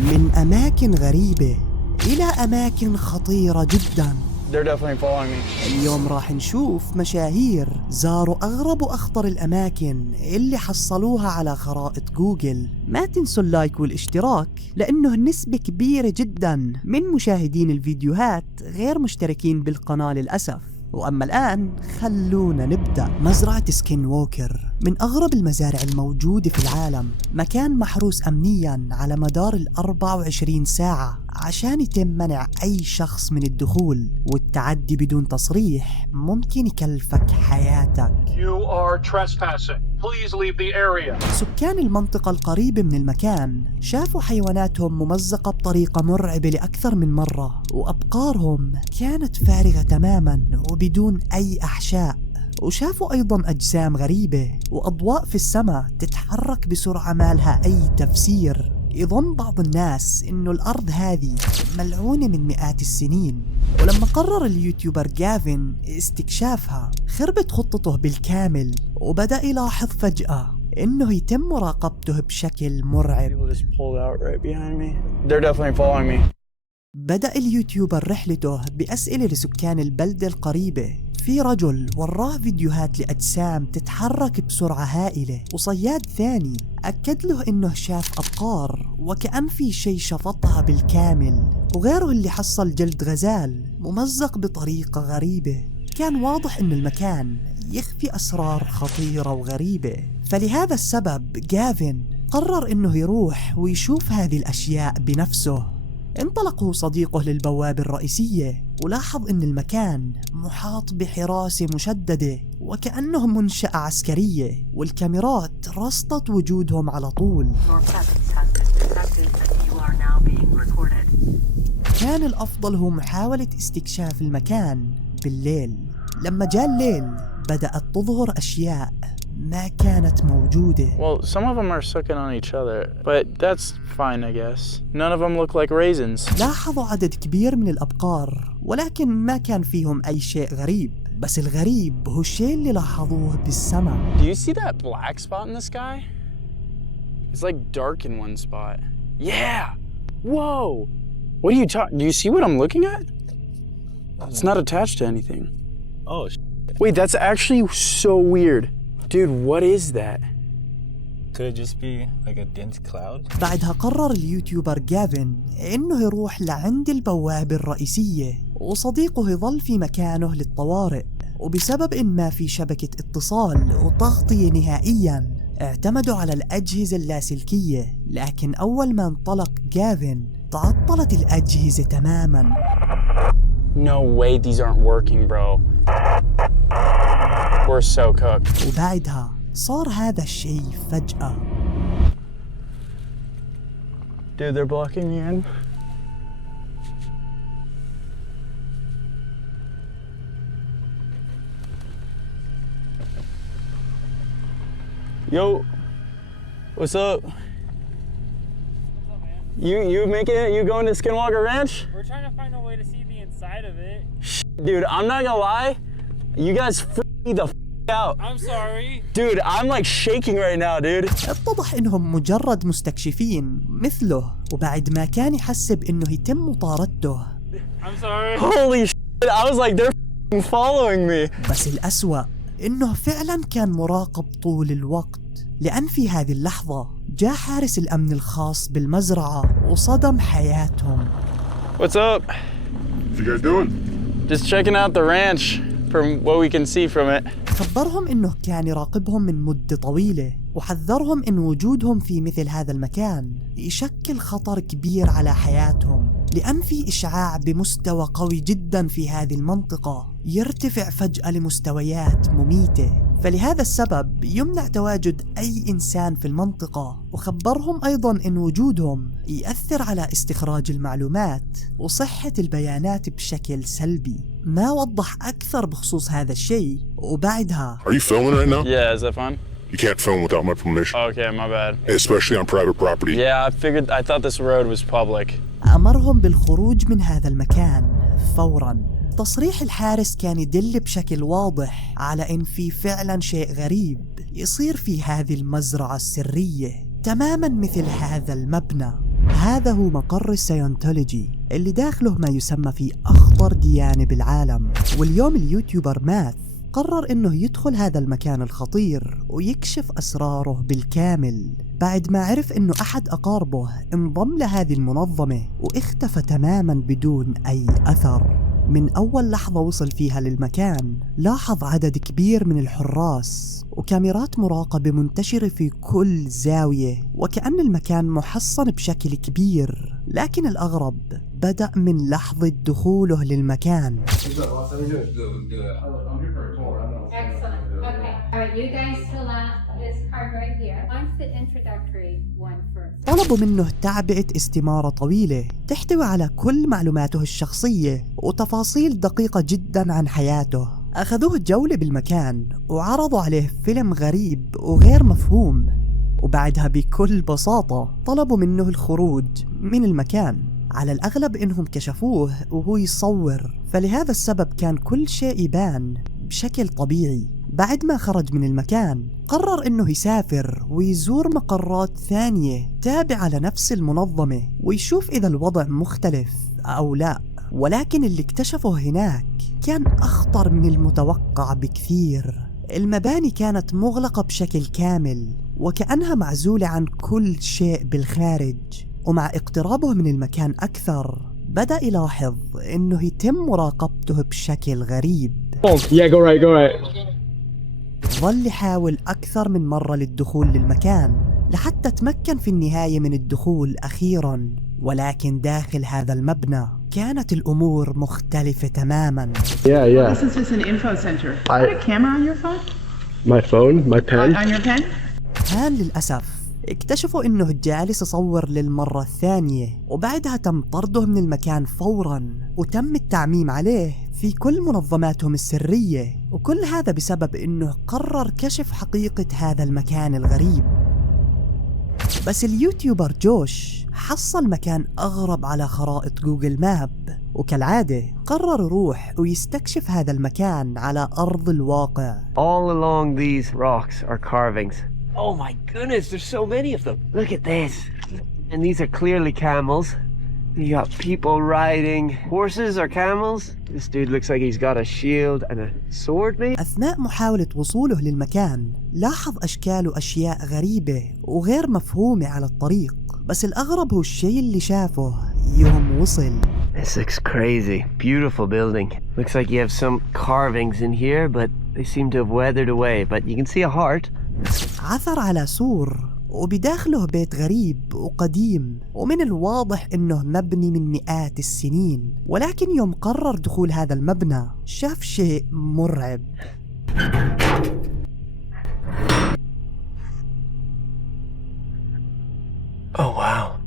من أماكن غريبة إلى أماكن خطيرة جداً. They're definitely following me. اليوم راح نشوف مشاهير زاروا أغرب وأخطر الأماكن اللي حصلوها على خرائط جوجل. ما تنسوا اللايك والاشتراك لأنه نسبة كبيرة جداً من مشاهدين الفيديوهات غير مشتركين بالقناة للأسف. وأما الآن خلونا نبدأ. مزرعة سكين ووكر من أغرب المزارع الموجودة في العالم، مكان محروس أمنياً على مدار 24 ساعة عشان يتم منع أي شخص من الدخول، والتعدي بدون تصريح ممكن يكلفك حياتك. You are trespassing. Please leave the area. سكان المنطقة القريبة من المكان شافوا حيواناتهم ممزقة بطريقة مرعبة لأكثر من مرة، وأبقارهم كانت فارغة تماماً وبدون أي أحشاء. وشافوا أيضاً أجسام غريبة وأضواء في السماء تتحرك بسرعة ما لها أي تفسير. يظن بعض الناس إنه الأرض هذه ملعونة من مئات السنين، ولما قرر اليوتيوبر جافن استكشافها خربت خطته بالكامل، وبدأ يلاحظ فجأة إنه يتم مراقبته بشكل مرعب. People just pulled out right behind me. They're definitely following me. بدأ اليوتيوبر رحلته بأسئلة لسكان البلدة القريبة. في رجل وراه فيديوهات لأجسام تتحرك بسرعة هائلة، وصياد ثاني أكد له إنه شاف أبقار وكأن في شيء شفطها بالكامل، وغيره اللي حصل جلد غزال ممزق بطريقة غريبة. كان واضح إنه المكان يخفي أسرار خطيرة وغريبة. فلهذا السبب جافن قرر إنه يروح ويشوف هذه الأشياء بنفسه. انطلق هو صديقه للبوابة الرئيسية، ولاحظ إن المكان محاط بحراسة مشددة وكأنه منشأة عسكرية، والكاميرات رصدت وجودهم على طول. كان الأفضل هو محاولة استكشاف المكان بالليل. لما جاء الليل بدأت تظهر أشياء ما كانت موجودة. Well, some of them are sucking on each other, but that's fine, I guess. None of them look like raisins. لاحظوا عدد كبير من الأبقار، ولكن ما كان فيهم أي شيء غريب. بس الغريب هو الشيء اللي لاحظوه بالسماء. Do you see that black spot in the sky? It's like dark in one spot. Yeah! Whoa! What are you talking? Do you see what I'm looking at? It's not attached to anything. Oh, Wait, that's actually so weird. Dude, what is that? could it just be like a dense cloud? بعدها قرر اليوتيوبر جافن إنه يروح لعند البوابة الرئيسية، وصديقه يظل في مكانه للطوارئ. وبسبب إن ما في شبكة اتصال وتغطية نهائياً اعتمدوا على الأجهزة اللاسلكية. لكن أول ما انطلق جافن تعطلت الأجهزة تماماً. No way these aren't working, bro. We're so cooked. وبعدها صار هذا الشيء فجأة. Dude, they're blocking me in. Yo, what's up? You making it? You going to Skinwalker Ranch? We're trying to find a way to see the inside of it. Dude, I'm not gonna lie. You guys freak me the out. I'm sorry. Dude, I'm like shaking right now, dude. اتضح انهم مجرد مستكشفين مثله، وبعد ما كان يحسب انه يتم مطاردته. I'm sorry. Holy shit, I was like, they're following me. بس الأسوأ انه فعلا كان مراقب طول الوقت، لأن في هذه اللحظة جاء حارس الأمن الخاص بالمزرعة وصدم حياتهم. What's up? What you guys doing? Just checking out the ranch from what we can see from it. خبرهم انه كان يراقبهم من مدة طويلة، وحذرهم ان وجودهم في مثل هذا المكان يشكل خطر كبير على حياتهم، لأن في إشعاع بمستوى قوي جدا في هذه المنطقة يرتفع فجأة لمستويات مميتة. فلهذا السبب يمنع تواجد أي إنسان في المنطقة. وخبرهم أيضا أن وجودهم يأثر على استخراج المعلومات وصحة البيانات بشكل سلبي. ما وضح أكثر بخصوص هذا الشيء. وبعدها Are you filming right now? Yeah, is that fun? You can't film without my permission, Okay, my bad. especially on private property. Yeah, I thought this road was public. أمرهم بالخروج من هذا المكان فوراً. تصريح الحارس كان يدل بشكل واضح على إن في فعلاً شيء غريب يصير في هذه المزرعة السرية، تماماً مثل هذا المبنى. هذا هو مقر الساينتولوجي اللي داخله ما يسمى في أخطر ديانة بالعالم. واليوم اليوتيوبر ماث قرر إنه يدخل هذا المكان الخطير ويكشف أسراره بالكامل بعد ما عرف إنه أحد أقاربه انضم لهذه المنظمة واختفى تماما بدون أي أثر. من أول لحظة وصل فيها للمكان لاحظ عدد كبير من الحراس وكاميرات مراقبة منتشرة في كل زاوية، وكأن المكان محصن بشكل كبير. لكن الأغرب بدأ من لحظة دخوله للمكان. Excellent. Okay. All right, you guys fill out this card right here. What's the introductory one first? طلبوا منه تعبئة استمارة طويلة تحتوي على كل معلوماته الشخصية وتفاصيل دقيقة جدا عن حياته. أخذوه جولة بالمكان وعرضوا عليه فيلم غريب وغير مفهوم، وبعدها بكل بساطة طلبوا منه الخروج من المكان. على الأغلب إنهم كشفوه وهو يصور، فلهذا السبب كان كل شيء يبان بشكل طبيعي. بعد ما خرج من المكان قرر إنه يسافر ويزور مقرات ثانية تابعة لنفس المنظمة ويشوف إذا الوضع مختلف أو لا. ولكن اللي اكتشفه هناك كان أخطر من المتوقع بكثير. المباني كانت مغلقة بشكل كامل وكأنها معزولة عن كل شيء بالخارج. ومع اقترابه من المكان أكثر بدأ يلاحظ إنه يتم مراقبته بشكل غريب. ظل يحاول أكثر من مرة للدخول للمكان لحتى تمكن في النهاية من الدخول أخيراً، ولكن داخل هذا المبنى كانت الأمور مختلفة تماماً. This is just an info center. Put a camera on your phone? My phone? My pen? On your pen? كان للأسف اكتشفوا إنه جالس يصور للمرة الثانية، وبعدها تم طرده من المكان فوراً وتم التعميم عليه في كل منظماتهم السرية. وكل هذا بسبب إنه قرر كشف حقيقة هذا المكان الغريب. بس اليوتيوبر جوش حصل مكان أغرب على خرائط جوجل ماب، وكالعادة قرر يروح ويستكشف هذا المكان على أرض الواقع. All along these rocks are carvings. Oh my goodness, there's so many of them. Look at this. And these are clearly camels. You got people riding horses or camels. This dude looks like he's got a shield and a sword maybe. أثناء محاولة وصوله للمكان لاحظ أشكال وأشياء غريبة وغير مفهومة على الطريق، بس الأغرب هو الشيء اللي شافه يوم وصل. This looks crazy. Beautiful building. Looks like you have some carvings in here, but they seem to have weathered away. But you can see a heart. عثر على سور وبداخله بيت غريب وقديم، ومن الواضح إنه مبني من مئات السنين. ولكن يوم قرر دخول هذا المبنى شاف شيء مرعب. Oh wow.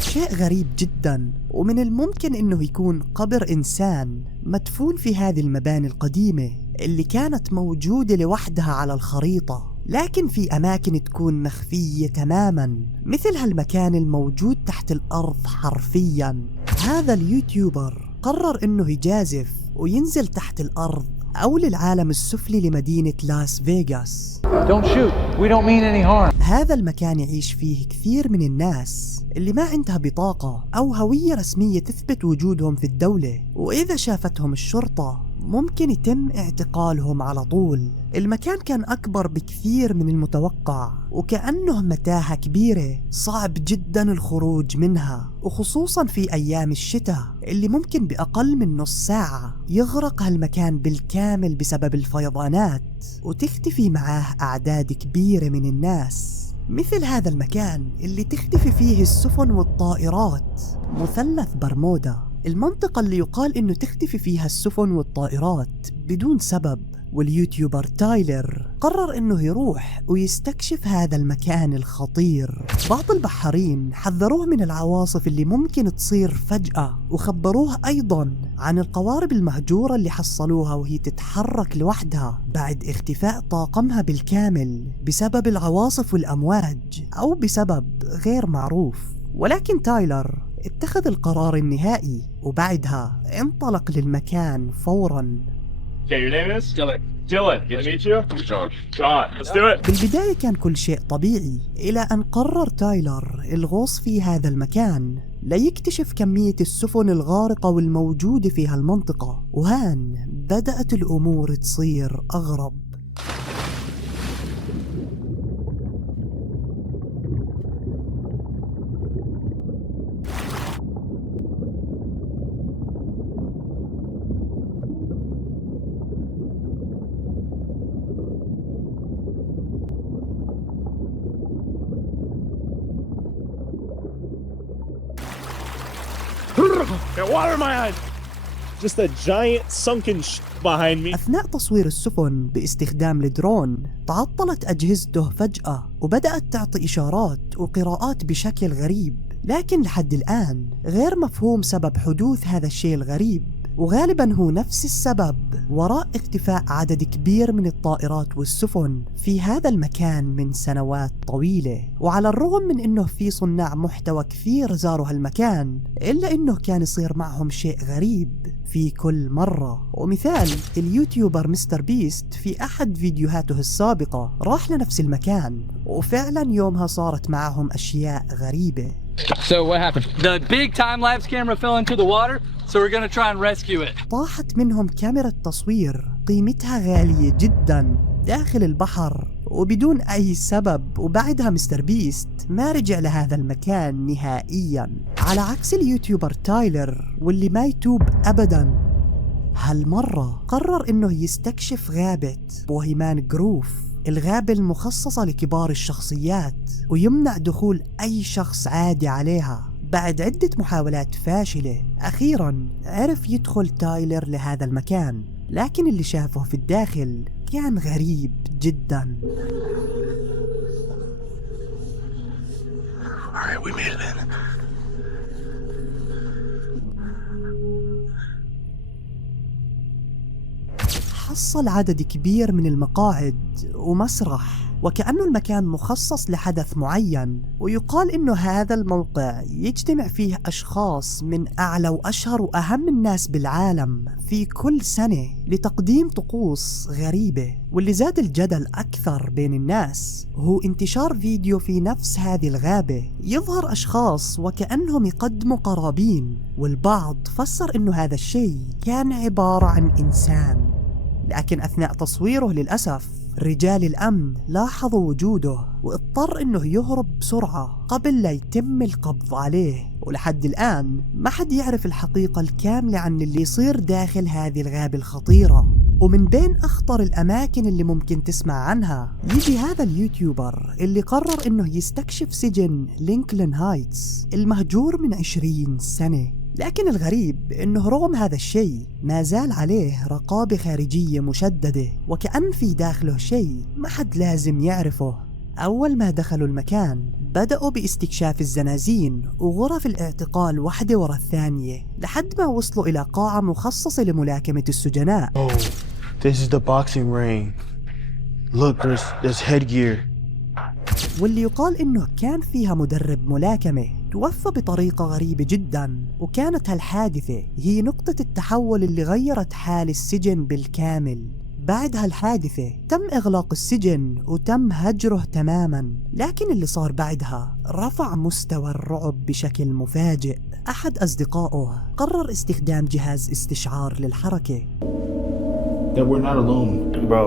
شيء غريب جدا، ومن الممكن إنه يكون قبر إنسان مدفون في هذه المباني القديمة اللي كانت موجودة لوحدها على الخريطة، لكن في أماكن تكون مخفية تماماً، مثل هالمكان الموجود تحت الأرض حرفياً. هذا اليوتيوبر قرر إنه يجازف وينزل تحت الأرض أو للعالم السفلي لمدينة لاس فيغاس. Don't shoot. We don't mean any harm. هذا المكان يعيش فيه كثير من الناس اللي ما عندها بطاقة أو هوية رسمية تثبت وجودهم في الدولة، وإذا شافتهم الشرطة ممكن يتم اعتقالهم على طول. المكان كان أكبر بكثير من المتوقع، وكأنه متاهة كبيرة صعب جدا الخروج منها، وخصوصا في أيام الشتاء اللي ممكن بأقل من نص ساعة يغرق هالمكان بالكامل بسبب الفيضانات وتختفي معاه أعداد كبيرة من الناس. مثل هذا المكان اللي تختفي فيه السفن والطائرات، مثلث برمودا، المنطقة اللي يقال إنه تختفي فيها السفن والطائرات بدون سبب. واليوتيوبر تايلر قرر إنه يروح ويستكشف هذا المكان الخطير. بعض البحارين حذروه من العواصف اللي ممكن تصير فجأة، وخبروه أيضاً عن القوارب المهجورة اللي حصلوها وهي تتحرك لوحدها بعد اختفاء طاقمها بالكامل بسبب العواصف والأمواج أو بسبب غير معروف. ولكن تايلر اتخذ القرار النهائي وبعدها انطلق للمكان فوراً. Okay, your name is? Dylan. Dylan, good to meet you. John. John, let's do it. بالبداية كان كل شيء طبيعي إلى أن قرر تايلر الغوص في هذا المكان ليكتشف كمية السفن الغارقة والموجودة في هالمنطقة، وهان بدأت الأمور تصير أغرب. Got water in my eyes. Just a giant sunken behind me. أثناء تصوير السفن باستخدام الدرون تعطلت أجهزته فجأة وبدأت تعطي إشارات وقراءات بشكل غريب، لكن لحد الآن غير مفهوم سبب حدوث هذا الشيء الغريب، وغالبا هو نفس السبب وراء اختفاء عدد كبير من الطائرات والسفن في هذا المكان من سنوات طويلة. وعلى الرغم من انه في صناع محتوى كثير زاروا هالمكان، الا انه كان يصير معهم شيء غريب في كل مرة. ومثال اليوتيوبر مستر بيست في احد فيديوهاته السابقة راح لنفس المكان، وفعلا يومها صارت معهم اشياء غريبة. So what happened? The big time-lapse camera fell into the water, so we're gonna try and rescue it. طاحت منهم كاميرا تصوير قيمتها غالية جدا داخل البحر وبدون أي سبب، وبعدها مستر بيست ما رجع لهذا المكان نهائيا، على عكس اليوتيوبر تايلر واللي ما يتوب أبدا. هالمرة قرر إنه يستكشف غابة بوهيمان جروف، الغابة المخصصة لكبار الشخصيات، ويمنع دخول أي شخص عادي عليها. بعد عدة محاولات فاشلة أخيراً عرف يدخل تايلر لهذا المكان، لكن اللي شافه في الداخل كان غريب جداً. Alright, we made it in. حصل عدد كبير من المقاعد ومسرح، وكأنه المكان مخصص لحدث معين، ويقال إنه هذا الموقع يجتمع فيه أشخاص من أعلى وأشهر وأهم الناس بالعالم في كل سنة لتقديم طقوس غريبة. واللي زاد الجدل أكثر بين الناس هو انتشار فيديو في نفس هذه الغابة يظهر أشخاص وكأنهم يقدموا قرابين، والبعض فسر إنه هذا الشيء كان عبارة عن إنسان. لكن أثناء تصويره للأسف رجال الأمن لاحظوا وجوده واضطر إنه يهرب بسرعة قبل لا يتم القبض عليه. ولحد الآن ما حد يعرف الحقيقة الكاملة عن اللي يصير داخل هذه الغابة الخطيرة. ومن بين أخطر الأماكن اللي ممكن تسمع عنها يجي هذا اليوتيوبر اللي قرر إنه يستكشف سجن لينكولن هايتس المهجور من 20 سنة. لكن الغريب إنه رغم هذا الشيء ما زال عليه رقابة خارجية مشددة، وكأن في داخله شيء ما حد لازم يعرفه. أول ما دخلوا المكان بدأوا باستكشاف الزنازين وغرف الاعتقال واحدة ورا الثانية لحد ما وصلوا إلى قاعة مخصصة لملاكمة السجناء. Oh, this is the boxing ring. Look, there's headgear. واللي يقال إنه كان فيها مدرب ملاكمة توفى بطريقة غريبة جدا، وكانت هالحادثة هي نقطة التحول اللي غيرت حال السجن بالكامل. بعد هالحادثة تم إغلاق السجن وتم هجره تماما، لكن اللي صار بعدها رفع مستوى الرعب بشكل مفاجئ. أحد أصدقائه قرر استخدام جهاز استشعار للحركة. That we're not alone. Bro,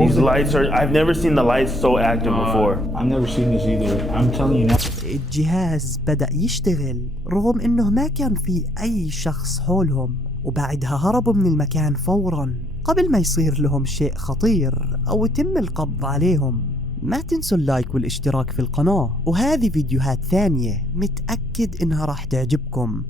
these lights are... I've never seen the lights so active before. I've never seen this either. I'm telling you now. الجهاز بدأ يشتغل رغم إنه ما كان في أي شخص حولهم، وبعدها هربوا من المكان فوراً قبل ما يصير لهم شيء خطير أو يتم القبض عليهم. ما تنسوا اللايك والاشتراك في القناة، وهذه فيديوهات ثانية متأكد إنها راح تعجبكم.